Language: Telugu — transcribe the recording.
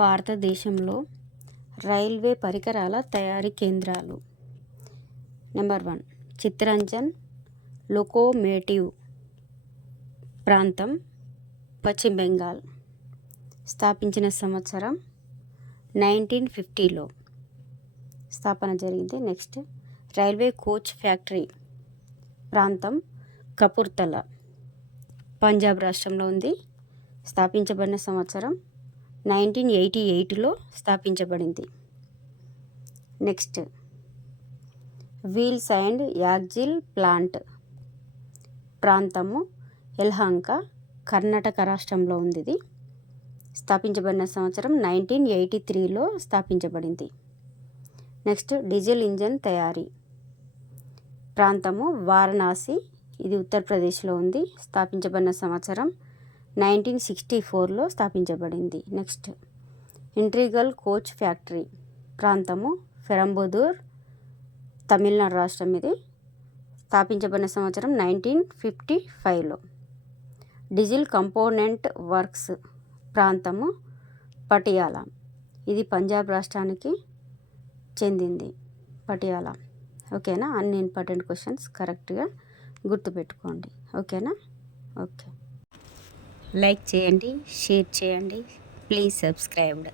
భారతదేశంలో రైల్వే పరికరాల తయారీ కేంద్రాలు. నెంబర్ 1 చిత్తరంజన్ లోకోమోటివ్ ప్రాంతం, పశ్చిమ బెంగాల్. స్థాపించిన సంవత్సరం 1950లో స్థాపన జరిగింది. నెక్స్ట్ రైల్వే కోచ్ ఫ్యాక్టరీ ప్రాంతం కపూర్తలా, పంజాబ్ రాష్ట్రంలో ఉంది. స్థాపించబడిన సంవత్సరం 1988లో స్థాపించబడింది. Next wheels and axle plant ప్రాంతము యలహంక, కర్ణాటక రాష్ట్రంలో ఉంది. ఇది స్థాపించబడిన సంవత్సరం 1983లో స్థాపించబడింది. నెక్స్ట్ డీజిల్ ఇంజన్ తయారీ ప్రాంతము వారణాసి, ఇది ఉత్తరప్రదేశ్లో ఉంది. స్థాపించబడిన సంవత్సరం 1964లో స్థాపించబడింది. నెక్స్ట్ ఇంట్రిగల్ కోచ్ ఫ్యాక్టరీ ప్రాంతము పెరంబదూర్, తమిళనాడు రాష్ట్రం. ఇది స్థాపించబడిన సంవత్సరం 1955లో. డీజిల్ కంపోనెంట్ వర్క్స్ ప్రాంతము పటియాలా, ఇది పంజాబ్ రాష్ట్రానికి చెందింది. పటియాలా. ఓకేనా? అన్ని ఇంపార్టెంట్ క్వశ్చన్స్ కరెక్ట్గా గుర్తుపెట్టుకోండి. ఓకేనా? ఓకే. లైక్ చేయండి, షేర్ చేయండి, ప్లీజ్ సబ్స్క్రైబ్డ్.